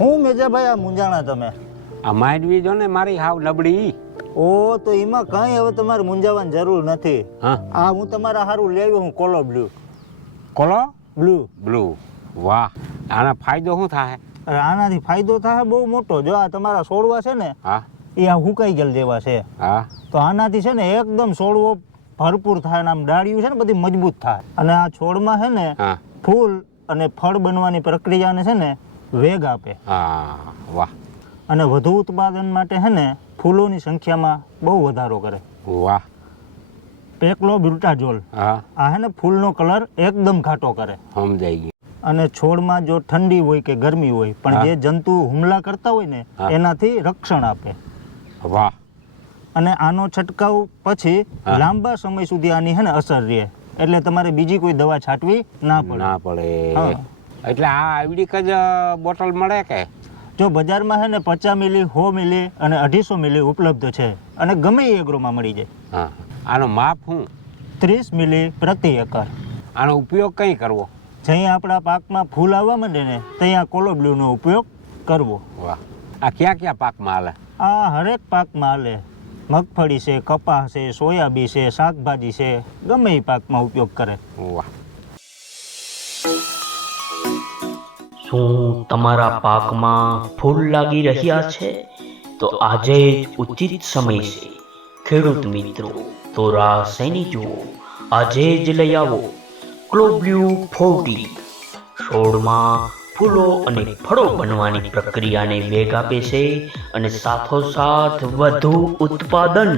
હું મેજાભાઈ આ મુંજાણા તમે આ માંડવી જો ને મારી હાવ લબડી. ઓ તો એમાં કઈ હવે તમારે મૂંઝાવાની જરૂર નથી. હા આ હું તમારા હારું લેવી હું કોલો બ્લુ. કોલો બ્લુ બ્લુ. વાહ, આના ફાયદો શું થાય? અરે આનાથી ફાયદો થાય બહુ મોટો. જો આ તમારા છોડવા છે ને હા એ આ હુકાઈ ગયેલ જેવા છે, હા તો આનાથી છે ને એકદમ છોડવો ભરપૂર થાય ને આમ ડાળીઓ છે ને બધી મજબૂત થાય. અને આ છોડમાં છે ને હા ફૂલ અને ફળ બનવાની પ્રક્રિયાને છે ને વેગ આપે હા. વાહ અને વધુ ઉત્પાદન માટે છે ને ફૂલોની સંખ્યામાં બહુ વધારો કરે. વાહ. પેક્લો બ્યુટાજોલ હા આ છે ને ફૂલનો કલર એકદમ ઘાટો કરે. સમજાઈ ગયું. અને છોડમાં જો ઠંડી હોય કે ગરમી હોય પણ હા. જે જંતુ હુમલા કરતા હોય ને હા. એનાથી રક્ષણ આપે. વાહ. અને આનો છંટકાવ પછી હા. લાંબા સમય સુધી આની છે ને અસર રહે, એટલે તમારે બીજી કોઈ દવા છાંટવી ના પડે. ના પડે. હા. એટલે આ આવડીક જ બોટલ મળે કે? જો બજારમાં છે ને 50 મિલી 100 મિલી અને 250 મિલી ઉપલબ્ધ છે અને ગમે એ એગ્રોમાં મળી જાય. હા. આનો માપ શું? 30 મિલી પ્રતિ એકર. આનો ઉપયોગ કઈ કરવો? જ્યાં આપણા પાકમાં ફૂલ આવવા માંડે ને ત્યાં કોલો બ્લુનો ઉપયોગ કરવો. વાહ. આ ક્યાં ક્યાં પાકમાં હાલે? આ હરેક પાકમાં હાલે. મગફળી છે, કપાસ છે, સોયાબીન છે, શાકભાજી છે, ગમે એ પાકમાં ઉપયોગ કરે. વાહ. શું તમારા પાકમાં ફૂલ લાગી રહ્યા છે? તો આજે જ ઉચિત સમય છે. ખેડૂત મિત્રો, તો રાહ શેની જુઓ, આજે જ લઈ આવો ક્લોબ્લ્યુ 40. છોડમાં ફૂલો અને ફળો બનવાની પ્રક્રિયાને વેગ આપે છે અને સાથોસાથ વધુ ઉત્પાદન.